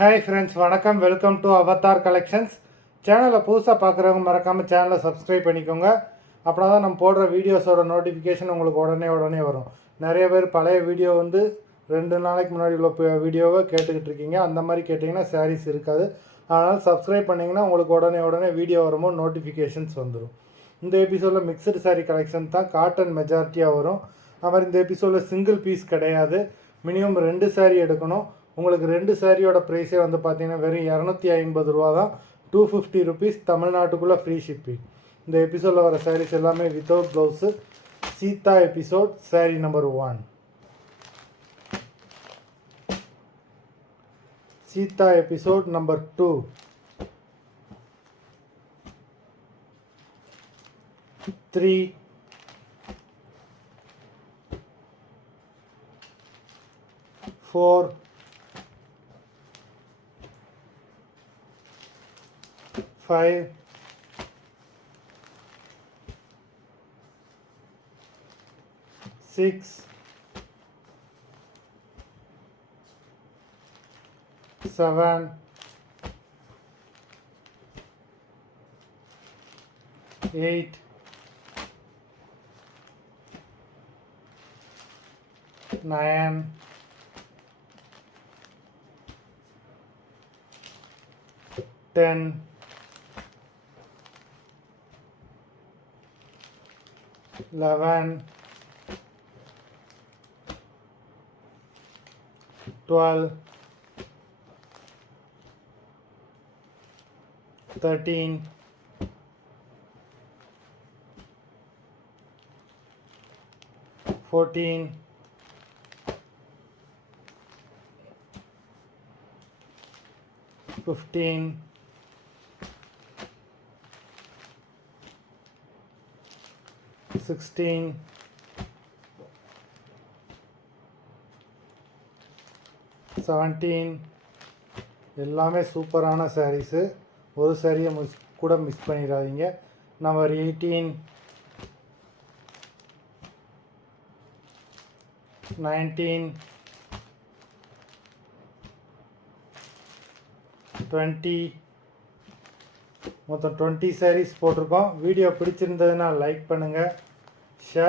Hi friends, வணக்கம். Welcome to Avatar collections. சேனலை புதுசாக பார்க்குறவங்க மறக்காமல் சேனலை சப்ஸ்கிரைப் பண்ணிக்கோங்க. அப்படின்னா தான் நம்ம போடுற வீடியோஸோட நோட்டிஃபிகேஷன் உங்களுக்கு உடனே வரும். நிறைய பேர் பழைய வீடியோ 2 நாளைக்கு முன்னாடி உள்ள வீடியோவை கேட்டுக்கிட்டு இருக்கீங்க. அந்த மாதிரி கேட்டிங்கன்னா சாரீஸ் இருக்காது. அதனால் சப்ஸ்கிரைப் பண்ணிங்கன்னா உங்களுக்கு உடனே வீடியோ வரும்போது நோட்டிஃபிகேஷன்ஸ் வந்துடும். இந்த எபிசோடில் மிக்சடு சாரீ கலெக்ஷன் தான், காட்டன் மெஜாரிட்டியாக வரும். அது மாதிரி இந்த எபிசோடில் சிங்கிள் பீஸ் கிடையாது. மினிமம் 2 சாரீ எடுக்கணும். உங்களுக்கு 2 சாரியோட ப்ரைஸே பார்த்தீங்கன்னா வெறும் 250 ரூபா தான். 250 ருபீஸ், தமிழ்நாட்டுக்குள்ளே ஃப்ரீ ஷிப்பிங். இந்த எபிசோடில் வர சாரீஸ் எல்லாமே without blouse. Seetha episode saree number 1. Seetha episode number 2. 3, 4, 5, 6, 7, 8, 9, 10, 11, 12, 13, 14, 15, 16, 17. எல்லாமே சூப்பரான சாரீஸு. ஒரு சாரியை கூட மிஸ் பண்ணிடாதீங்க. நம்பர் 18, 19, 20. மொத்தம் 20 சாரீஸ் போட்டிருக்கோம். வீடியோ பிடிச்சிருந்ததுன்னா லைக் பண்ணுங்கள்,